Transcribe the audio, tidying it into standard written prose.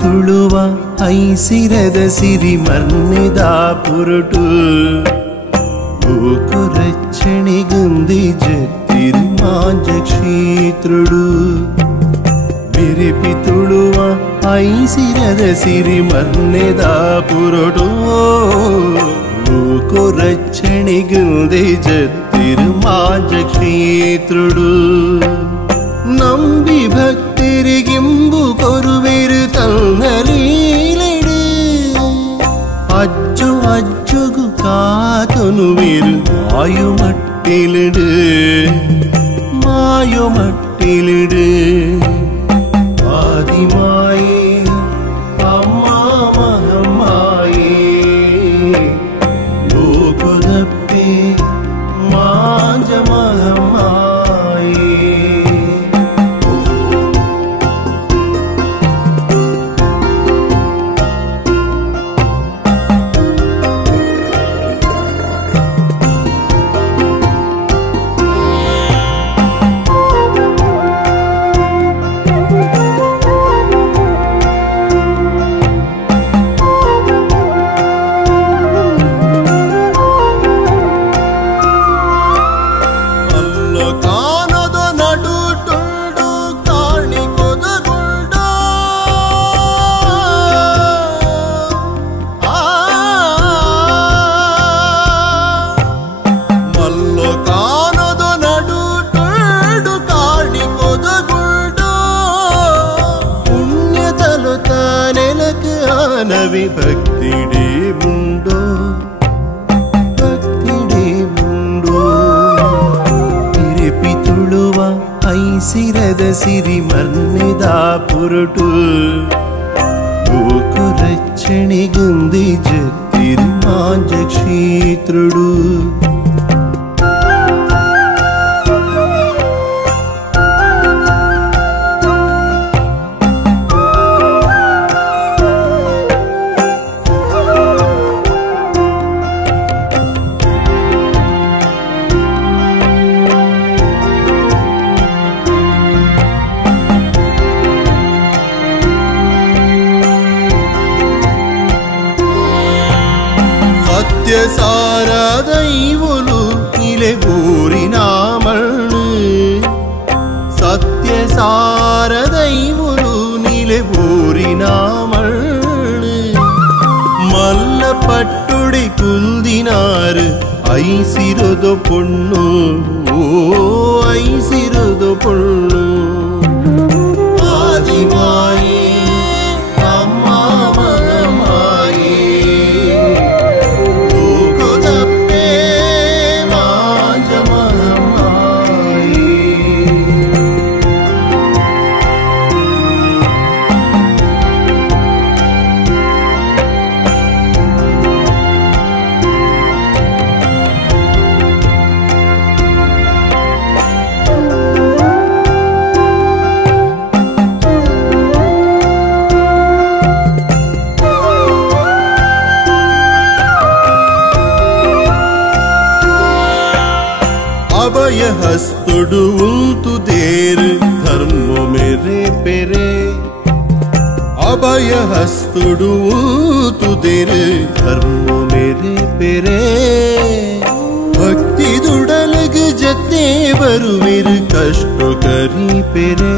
ತುಳುವ ಐಸಿರದ ಸಿರಿ ಮರ್ನೆದ ಪುರುಟು ರಕ್ಷಣೆಗುಂದಿ ಜತ್ತಿರು ಮಾಂಜ ಕ್ಷೇತ್ರುಡು ಬಿರಿಪಿ ತುಳುವ ಐಸಿರದ ಸಿರಿ ಮರ್ನೆದ ಪುರುಟು ರಕ್ಷಣೆಗುಂದಿ ಜತ್ತಿರು ಮಾಂಜ ಕ್ಷೇತ್ರುಡು ನಂಬಿ ಭಕ್ತರಿಗಿಂಬು ಕೊರುವೆರು ತನ್ನಲೀಲೆಡು ಅಜ್ಜು ಅಜ್ಜುಗು ಕಾತೊನುವೆರು ಮಾಯುಮಟ್ಟಿಲಿಡು ಮಾಯುಮಟ್ಟಿಲಿಡು ಆದಿಮಾಯೇ ಅಮ್ಮ ಮಹಮ್ಮಾಯೇ ಲೋಕದಪ್ಪೆ ಮಾಂಜ ಮಹಮ್ಮಾಯೇ ಭಕ್ತಿಡೇ ಮುಂಡೋ ಭಕ್ತಿಡೇ ಮುಂಡೋ ತಿರುಪಿ ತುಳುವ ಐಸಿರದ ಸಿರಿ ಮರ್ನೆದ ಪುರುಟು ಲೋಕ ರಕ್ಷಣೆಗುಂದಿ ಜತ್ತಿರು ಮಾಂಜ ಕ್ಷೇತ್ರುಡು ಸಾರ ದೈವಲು ಇಲೆ ಊರಿನ ಮಣ್ಣು ಸತ್ಯ ಸಾರ ದೈವಲು ನಿಲೆ ಊರಿನ ಮಣ್ಣು ಮಲ್ಲ ಪಟ್ಟುಡಿ ಕುಂದಿನಾರು ಐಸಿರೋದು ಪೊಣ್ಣು ಓ ಐಸಿರೋದು ಪೊಣ್ಣು ಆದಿಮಾಯೇ ಅಮ್ಮ ಮಹಮ್ಮಾಯೇ अभय हस्तुडु उंतु देर धर्मो मेरे पेरे अभय हस्तुडु उंतु देर धर्मो मेरे पेरे भक्ति दुडलग जते बरुविर कष्ट करी पेरे